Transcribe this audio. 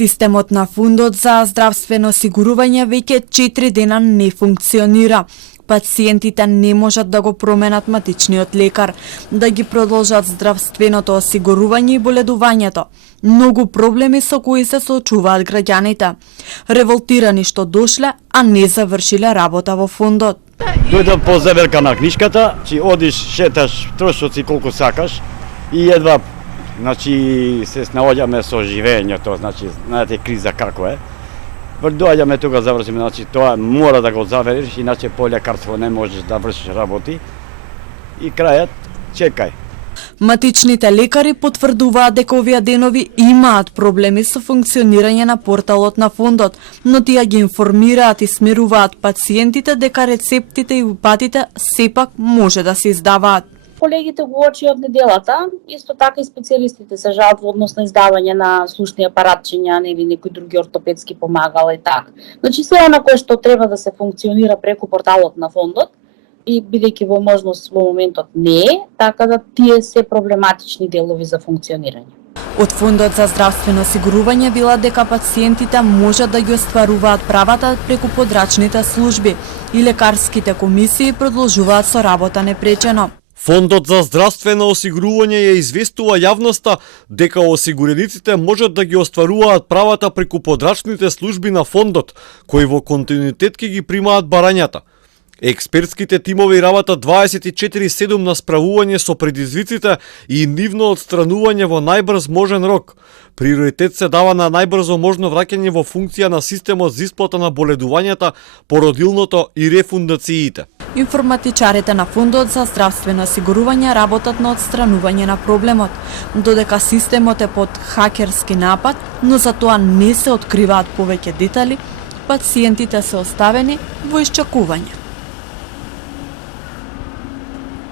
Системот на Фондот за здравствено осигурување веќе 4 дена не функционира. Пациентите не можат да го променат матичниот лекар, да ги продолжат здравственото осигурување и боледувањето. Многу проблеми со кои се соочуваат граѓаните. Револтирани што дошле, а не завршиле работа во фондот. Дојдам по заверка на книжката, че одиш, шеташ, трошоци колку сакаш и едва се наоѓаме со живењето, знаете криза како е. Доаѓаме тука, завршиме, тоа мора да го завериш, иначе по лекарство не можеш да вршиш работи. И крајот, чекај. Матичните лекари потврдуваат дека овие денови имаат проблеми со функционирање на порталот на фондот, но тие ги информираат и смеруваат пациентите дека рецептите и упатите сепак може да се издаваат. Колегите го очи од неделата, исто така и специјалистите се жалат во однос на издавање на слушни апаратчиња или некои други ортопедски помагала и така. Се она кое што треба да се функционира преку порталот на фондот и бидејќи во можност во моментот не е, така да тие се проблематични делови за функционирање. Од Фондот за здравствено осигурување велат дека пациентите можат да ги остваруваат правата преку подрачните служби и лекарските комисии продолжуваат со работа непречено. Фондот за здравствено осигурување ја известува јавноста дека осигурениците можат да ги остваруваат правата преку подрачните служби на фондот, кои во континуитет ќе ги примаат барањата. Експертските тимови работат 24/7 на справување со предизвиците и нивно отстранување во најбрз можен рок. Приоритет се дава на најбрзо можно враќање во функција на системот за исплата на боледувањата, породилното и рефундациите. Информатичарите на Фондот за здравствено осигурување работат на отстранување на проблемот, додека системот е под хакерски напад, но за тоа не се откриваат повеќе детали, пациентите се оставени во исчекување.